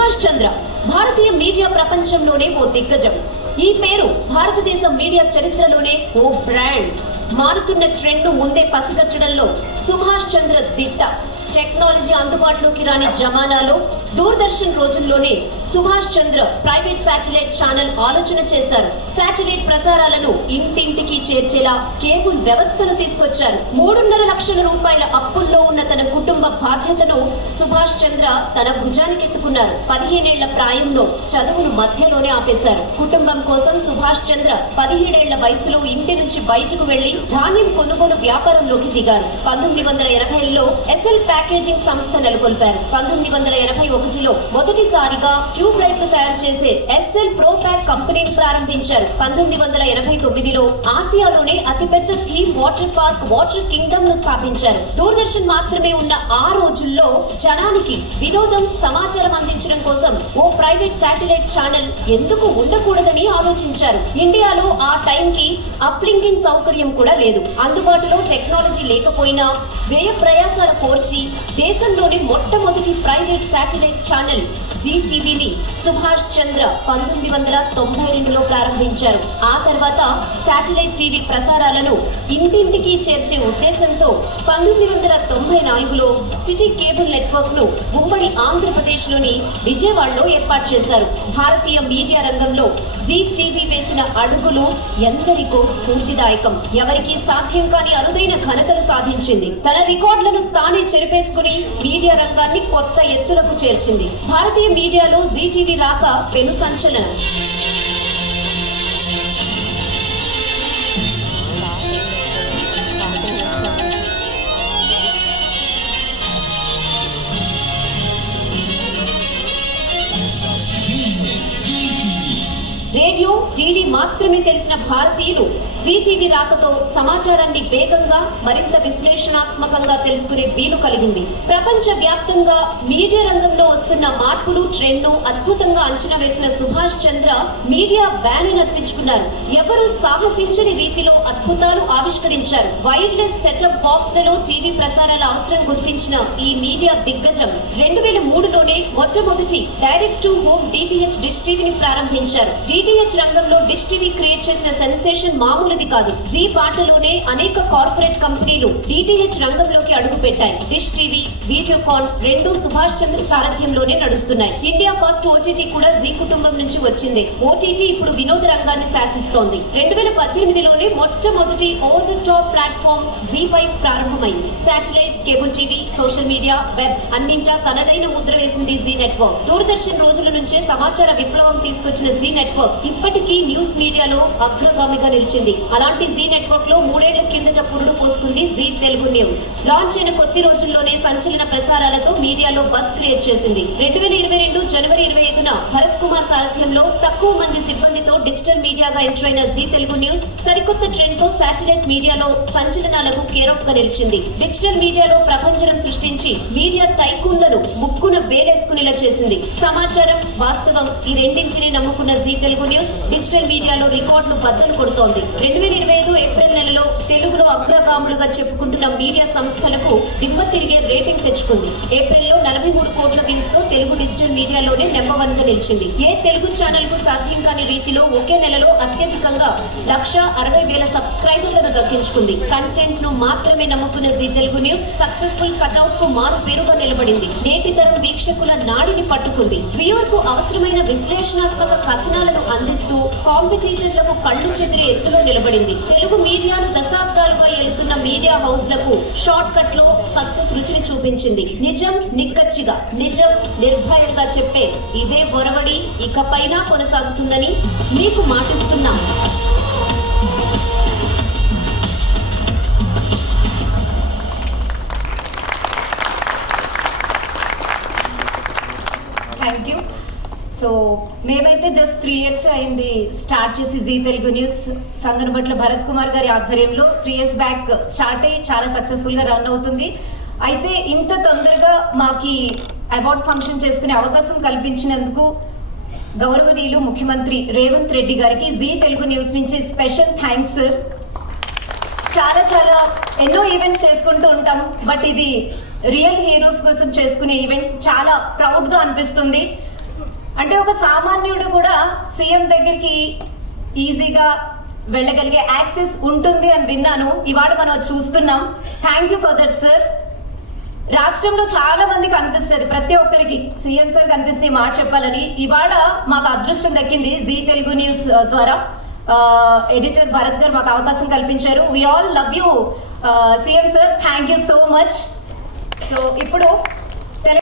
సుభాష్ చంద్ర భారతీయ media ప్రపంచంలోనే ఓ దిగ్గజం. ఈ పేరు భారతదేశ మీడియా చరిత్రలోనే ఓ బ్రాండ్. మారుతున్న ట్రెండ్ ను ముందే పసిగట్టడంలో సుభాష్ చంద్ర దిట్ట. టెక్నాలజీ అందుబాటులోకి రాని జమానాలో దూరదర్శన్ రోజుల్లోనే సుభాష్ చంద్ర ప్రైవేట్ శాటిలైట్ ఛానల్ ఆలోచన చేశారు. శాటిలైట్ ప్రసారాలను ఇంటింటికి చేర్చేలా కేబుల్ వ్యవస్థను తీసుకొచ్చారు. 3.5 లక్షల రూపాయల అప్పుల్లో ఉన్న తన కుటుంబ బాధ్యతను సుభాష్ చంద్ర తన భుజానికెత్తుకున్నారు. 15 ఏళ్ల ప్రాయంలో చదువును మధ్యలోనే ఆపేశారు. కుటుంబం కోసం సుభాష్ చంద్ర 17 ఏళ్ల వయసులో ఇంటి నుంచి బయటకు వెళ్లి ధాన్యం కొనుగోలు వ్యాపారంలోకి దిగారు. 1980లో ఎస్ఎల్ ప్యాకేజింగ్ సంస్థ నెలకొల్పారు. 1981లో మొదటిసారిగా ట్యూబ్ లైట్లు తయారు చేసే ఎస్ఎల్ ప్రో ప్యాక్ కంపెనీని ప్రారంభించారు. 1989లో ఆసియాలోనే అతిపెద్ద theme water park water Kingdom ను స్థాపించారు. దూరదర్శన్ మాత్రమే ఉన్న ఆ రోజుల్లో జనానికి వినోదం, సమాచారం అందించడం కోసం ఓ ప్రైవేట్ శాటిలైట్ ఛానల్ ఎందుకు ఉండకూడదని ఆలోచించారు. ఇండియాలో ఆ టైంకి అప్లింకింగ్ సౌకర్యం కూడా లేదు. అందుబాటులో టెక్నాలజీ లేకపోయినా వ్యయ ప్రయాసాల కోర్చి దేశంలోని మొట్టమొదటి ప్రైవేట్ శాటిలైట్ ఛానల్ జీ టీవీని సుభాష్ చంద్ర 1992లో ప్రారంభించారు. ఆ తర్వాత శాటిలైట్ టీవీ ప్రసారాలను ఇంటింటికి చేర్చే ఉద్దేశంతో 1994లో సిటీ కేబుల్ నెట్వర్క్ ను ఉమ్మడి ఆంధ్రప్రదేశ్ లోని విజయవాడలో ఏర్పాటు చేశారు. భారతీయ మీడియా రంగంలో జీ టీవీ వేసిన అడుగులు ఎందరికో స్ఫూర్తిదాయకం. ఎవరికీ సాధ్యం కాని అరుదైన ఘనతలు సాధించింది. తన రికార్డులను తానే చెరిపేసుకుని మీడియా రంగాన్ని కొత్త ఎత్తులకు చేర్చింది. భారతీయ మీడియాలో జీ టీవీ రాక పెను సంచలనం. రేడియో, టీవీ మాత్రమే తెలిసిన భారతీయులు జీ టీవీ రాకతో సమాచారాన్ని వేగంగా, మరింత విశ్లేషణాత్మకంగా తెలుసుకునే వీలు కలిగింది. ప్రపంచ వ్యాప్తంగా మీడియా రంగంలో వస్తున్న మార్పులు, ట్రెండ్ ను అద్భుతంగా అంచనా వేసిన సుభాష్ చంద్ర మీడియా బ్యాన్ నడిపించుకున్నారు. ఎవరు సాహసించని రీతిలో అద్భుతాలు ఆవిష్కరించారు. వైర్లెస్ సెటప్ బాక్స్ లలో టీవీ ప్రసారాల అవసరం గుర్తించిన ఈ మీడియా దిగ్గజం 2003లోనే మొట్టమొదటి direct to home DTH dish టీవీని ప్రారంభించారు. డిటిహెచ్ రంగంలో డిష్ టీవీ క్రియేట్ చేసిన సెన్సేషన్ మామూలుది కాదు. జీ బాటలోనే అనేక కార్పొరేట్ కంపెనీలు డిటిహెచ్ రంగంలోకి అడుగు పెట్టాయి. డిష్ టీవీ, వీడియోకాన్ రెండూ సుభాష్ చంద్ర సారథ్యంలోనే నడుస్తున్నాయి. ఇండియా ఫస్ట్ ఓటీటీ కూడా జీ కుటుంబం నుంచి వచ్చింది. ఓటీటీ ఇప్పుడు వినోద రంగాన్ని శాసిస్తోంది. 2018లోనే మొట్టమొదటి ఓవర్ ద టాప్ ప్లాట్ఫామ్ జీ5 ప్రారంభమైంది. Satellite, cable TV, social media, web అన్నింటా తనదైన ముద్ర వేసింది జీ నెట్వర్క్. దూరదర్శన్ రోజుల నుంచే సమాచార విప్లవం తీసుకొచ్చిన జీ నెట్వర్క్ ఇప్పటికీ న్యూస్ మీడియాలో అగ్రగామిగా నిలిచింది. అలాంటి జీ నెట్వర్క్ లో 3 ఏళ్ల కిందట పురుడు పోసుకుంది జీ తెలుగు న్యూస్. లాంచ్ అయిన కొద్ది రోజుల్లోనే సంచలన ప్రసారాలతో మీడియాలో బస్ క్రియేట్ చేసింది. 2022 జనవరి 25న భరత్ కుమార్ సారథ్యంలో తక్కువ మంది సిబ్బందితో డిజిటల్ మీడియాగా ఎంటర్ అయిన జీ తెలుగు న్యూస్ సరికొత్త ట్రెండ్ తో శాటిలైట్ మీడియాలో సంచలనాలకు కేరాఫ్ గా నిలిచింది. డిజిటల్ మీడియాలో ప్రపంచం సృష్టించి మీడియా టైకూన్లను ముక్కున వేలేసుకునేలా చేసింది. సమాచారం, వాస్తవం ఈ రెండింటిని నమ్ముకున్న జీ తెలుగు న్యూస్ డిజిటల్ మీడియాలో రికార్డులు బద్దలు కొడుతోంది. 2025 ఏప్రిల్ నెలలో తెలుగులో అగ్రగాములుగా చెప్పుకుంటున్న మీడియా సంస్థలకు దిమ్మ తిరిగే రేటింగ్ తెచ్చుకుంది. ఏప్రిల్లో 43 కోట్ల వ్యూస్ తో తెలుగు డిజిటల్ మీడియాలోనే నెంబర్ 1 గా నిలిచింది. ఏ తెలుగు ఛానల్ కు సాధ్యం కాని రీతిలో ఒకే నెలలో అత్యధికంగా 1,60,000 సబ్స్క్రైబర్లను దక్కించుకుంది. కంటెంట్ ను మాత్రమే నమ్ముకున్న Zee Telugu news successful cutout కు మారు పేరుగా నిలబడింది. నేటి తరం వీక్షకుల నాడిని పట్టుకుంది. వ్యూవర్ కు అవసరమైన విశ్లేషణాత్మక కథనాలను అందిస్తూ కాంపిటీటర్లకు కళ్లు చెదిరే ఎత్తులో నిలబడింది. తెలుగు మీడియాను దశాబ్దాలుగా ఎలుతున్న మీడియా హౌస్ లకు షార్ట్ కట్ లో సక్సెస్ రుచిని చూపించింది. నిజం నిక్కచ్చిగా, నిజం నిర్భయంగా చెప్పే ఇదే ఒరవడి ఇకపైనా కొనసాగుతుందని మీకు మాటిస్తున్నాం. Thank you. సో మేమైతే జస్ట్ 3 years అయింది స్టార్ట్ చేసి జీ తెలుగు న్యూస్. సంగనబట్ల భరత్ కుమార్ గారి ఆధ్వర్యంలో 3 years బ్యాక్ స్టార్ట్ అయ్యి చాలా సక్సెస్ఫుల్ గా రన్ అవుతుంది. అయితే ఇంత తొందరగా మాకి అవార్డ్ ఫంక్షన్ చేసుకునే అవకాశం కల్పించినందుకు గౌరవనీయులు ముఖ్యమంత్రి రేవంత్ రెడ్డి గారికి జీ తెలుగు న్యూస్ నుంచి స్పెషల్ థ్యాంక్స్ సార్. చాలా చాలా ఎన్నో ఈవెంట్స్ చేసుకుంటూ ఉంటాం, బట్ ఇది రియల్ హీరోస్ కోసం చేసుకునే ఈవెంట్. చాలా ప్రౌడ్ గా అనిపిస్తుంది. అంటే ఒక సామాన్యుడు కూడా సీఎం దగ్గరికి ఈజీగా వెళ్ళగలిగే యాక్సెస్ ఉంటుంది అని విన్నాను. ఇవాళ మనం చూస్తున్నాం. Thank you for that sir. రాష్ట్రంలో చాలా మందికి అనిపిస్తుంది, ప్రతి ఒక్కరికి సీఎం సార్ కనిపిస్తే ఈ మాట చెప్పాలని. ఇవాళ మాకు అదృష్టం దక్కింది జీ తెలుగు న్యూస్ ద్వారా. ఎడిటర్ భరత్ గారు మాకు అవకాశం కల్పించారు. We all love you CM sir, thank you so much. So ఇప్పుడు